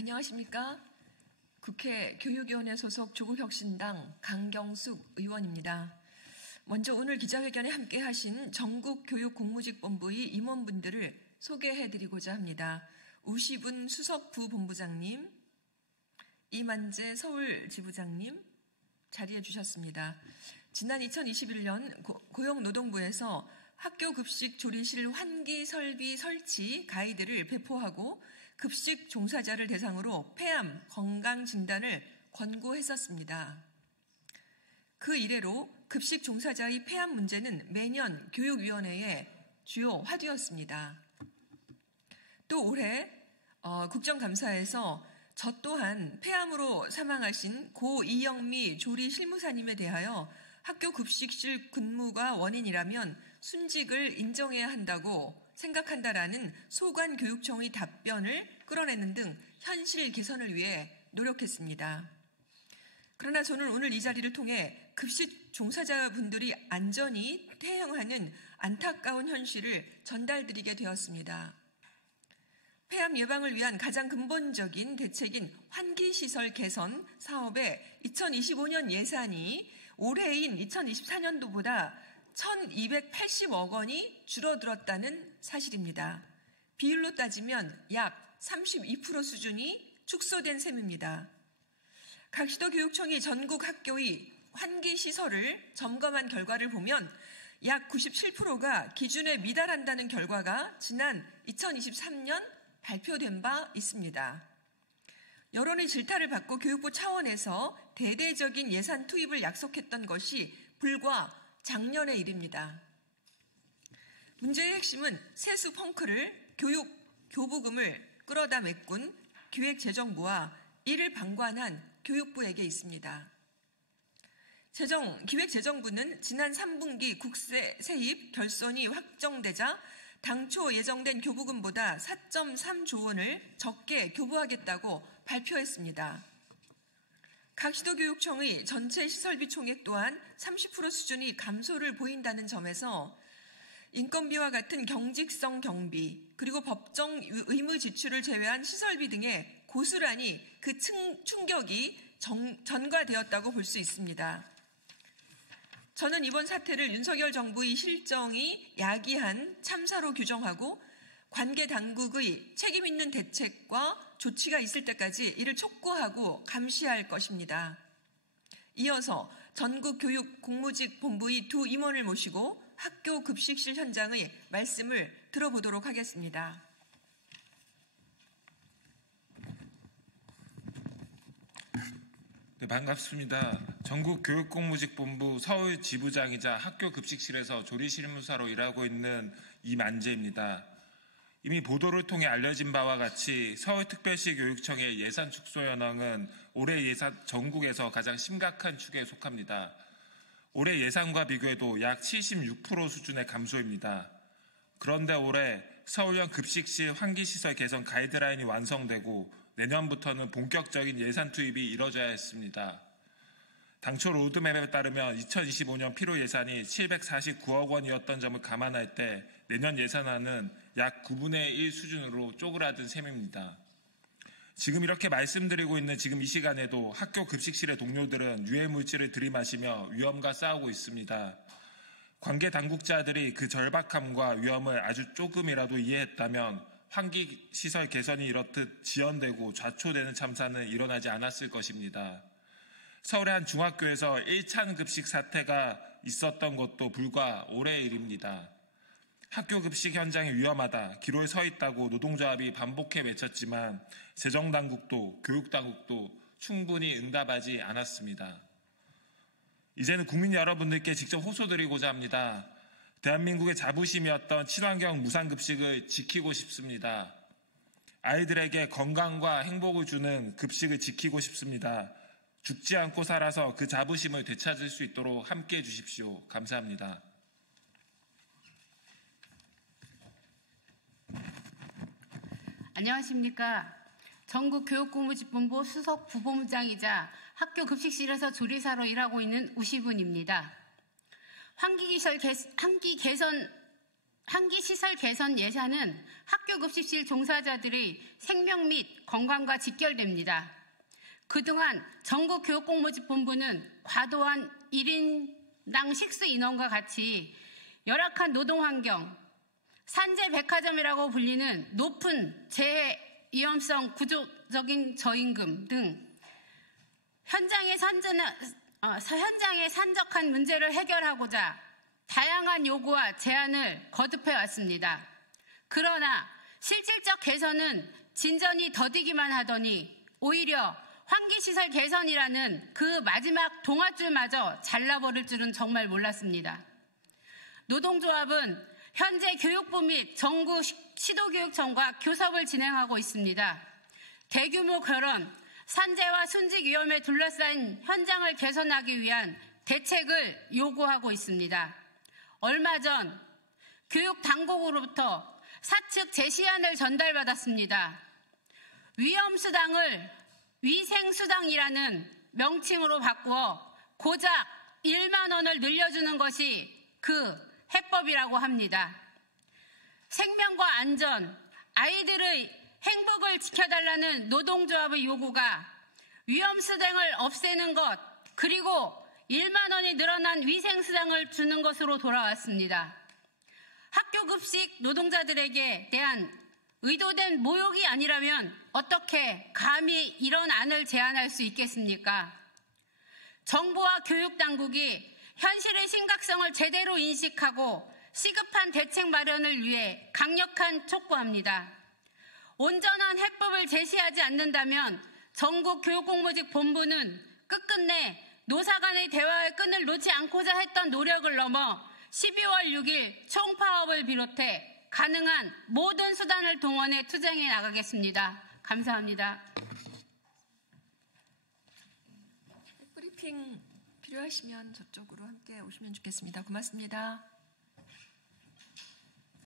안녕하십니까? 국회 교육위원회 소속 조국혁신당 강경숙 의원입니다. 먼저 오늘 기자회견에 함께 하신 전국교육공무직본부의 임원분들을 소개해드리고자 합니다. 우시분 수석부본부장님, 이만재 서울지부장님 자리해 주셨습니다. 지난 2021년 고용노동부에서 학교급식 조리실 환기 설비 설치 가이드를 배포하고 급식 종사자를 대상으로 폐암 건강 진단을 권고했었습니다. 그 이래로 급식 종사자의 폐암 문제는 매년 교육위원회의 주요 화두였습니다. 또 올해 국정감사에서 저 또한 폐암으로 사망하신 고 이영미 조리실무사님에 대하여 학교 급식실 근무가 원인이라면 순직을 인정해야 한다고 생각한다라는 소관교육청의 답변을 끌어내는 등 현실 개선을 위해 노력했습니다. 그러나 저는 오늘 이 자리를 통해 급식 종사자분들이 안전히 퇴행하는 안타까운 현실을 전달드리게 되었습니다. 폐암 예방을 위한 가장 근본적인 대책인 환기시설 개선 사업의 2025년 예산이 올해인 2024년도보다 1,280억 원이 줄어들었다는 사실입니다. 비율로 따지면 약 32% 수준이 축소된 셈입니다. 각시도 교육청이 전국 학교의 환기시설을 점검한 결과를 보면 약 97%가 기준에 미달한다는 결과가 지난 2023년 발표된 바 있습니다. 여론의 질타를 받고 교육부 차원에서 대대적인 예산 투입을 약속했던 것이 불과 작년의 일입니다. 문제의 핵심은 세수 펑크를 교부금을 끌어다 메꾼 기획재정부와 이를 방관한 교육부에게 있습니다. 기획재정부는 지난 3분기 국세 세입 결손이 확정되자 당초 예정된 교부금보다 4.3조 원을 적게 교부하겠다고 발표했습니다. 각시도 교육청의 전체 시설비 총액 또한 30% 수준이 감소를 보인다는 점에서 인건비와 같은 경직성 경비 그리고 법정 의무 지출을 제외한 시설비 등에 고스란히 그 충격이 전가되었다고 볼 수 있습니다. 저는 이번 사태를 윤석열 정부의 실정이 야기한 참사로 규정하고 관계 당국의 책임 있는 대책과 조치가 있을 때까지 이를 촉구하고 감시할 것입니다. 이어서 전국교육공무직본부의 두 임원을 모시고 학교 급식실 현장의 말씀을 들어보도록 하겠습니다. 네, 반갑습니다. 전국교육공무직본부 서울지부장이자 학교급식실에서 조리실무사로 일하고 있는 이만재입니다. 이미 보도를 통해 알려진 바와 같이 서울특별시 교육청의 예산 축소 현황은 올해 예산 전국에서 가장 심각한 축에 속합니다. 올해 예산과 비교해도 약 76% 수준의 감소입니다. 그런데 올해 서울형 급식실 환기시설 개선 가이드라인이 완성되고 내년부터는 본격적인 예산 투입이 이뤄져야 했습니다. 당초 로드맵에 따르면 2025년 필요 예산이 749억 원이었던 점을 감안할 때 내년 예산안은 약 9분의 1 수준으로 쪼그라든 셈입니다. 지금 이렇게 말씀드리고 있는 지금 이 시간에도 학교 급식실의 동료들은 유해물질을 들이마시며 위험과 싸우고 있습니다. 관계 당국자들이 그 절박함과 위험을 아주 조금이라도 이해했다면 환기시설 개선이 이렇듯 지연되고 좌초되는 참사는 일어나지 않았을 것입니다. 서울의 한 중학교에서 1찬 급식 사태가 있었던 것도 불과 올해의 일입니다. 학교 급식 현장이 위험하다, 기로에 서 있다고 노동조합이 반복해 외쳤지만 재정당국도 교육당국도 충분히 응답하지 않았습니다. 이제는 국민 여러분들께 직접 호소드리고자 합니다. 대한민국의 자부심이었던 친환경 무상급식을 지키고 싶습니다. 아이들에게 건강과 행복을 주는 급식을 지키고 싶습니다. 죽지 않고 살아서 그 자부심을 되찾을 수 있도록 함께해 주십시오. 감사합니다. 안녕하십니까. 전국교육공무직본부 수석부본부장이자 학교 급식실에서 조리사로 일하고 있는 우시분입니다. 환기시설 개선 예산은 학교급식실 종사자들의 생명 및 건강과 직결됩니다. 그동안 전국교육공모집본부는 과도한 1인당 식수 인원과 같이 열악한 노동환경, 산재백화점이라고 불리는 높은 재해 위험성 구조적인 저임금 등 현장의 산적한 문제를 해결하고자 다양한 요구와 제안을 거듭해 왔습니다. 그러나 실질적 개선은 진전이 더디기만 하더니 오히려 환기시설 개선이라는 그 마지막 동아줄마저 잘라버릴 줄은 정말 몰랐습니다. 노동조합은 현재 교육부 및 전국 시도교육청과 교섭을 진행하고 있습니다. 대규모 결혼, 산재와 순직 위험에 둘러싸인 현장을 개선하기 위한 대책을 요구하고 있습니다. 얼마 전 교육당국으로부터 사측 제시안을 전달받았습니다. 위험수당을 위생수당이라는 명칭으로 바꾸어 고작 1만 원을 늘려주는 것이 그 해법이라고 합니다. 생명과 안전, 아이들의 행복을 지켜달라는 노동조합의 요구가 위험수당을 없애는 것, 그리고 1만 원이 늘어난 위생수당을 주는 것으로 돌아왔습니다. 학교급식 노동자들에게 대한 의도된 모욕이 아니라면 어떻게 감히 이런 안을 제안할 수 있겠습니까? 정부와 교육당국이 현실의 심각성을 제대로 인식하고 시급한 대책 마련을 위해 강력한 촉구합니다. 온전한 해법을 제시하지 않는다면 전국 교육공모직 본부는 끝끝내 노사 간의 대화의 끈을 놓지 않고자 했던 노력을 넘어 12월 6일 총파업을 비롯해 가능한 모든 수단을 동원해 투쟁해 나가겠습니다. 감사합니다. 브리핑 필요하시면 저쪽으로 함께 오시면 좋겠습니다. 고맙습니다.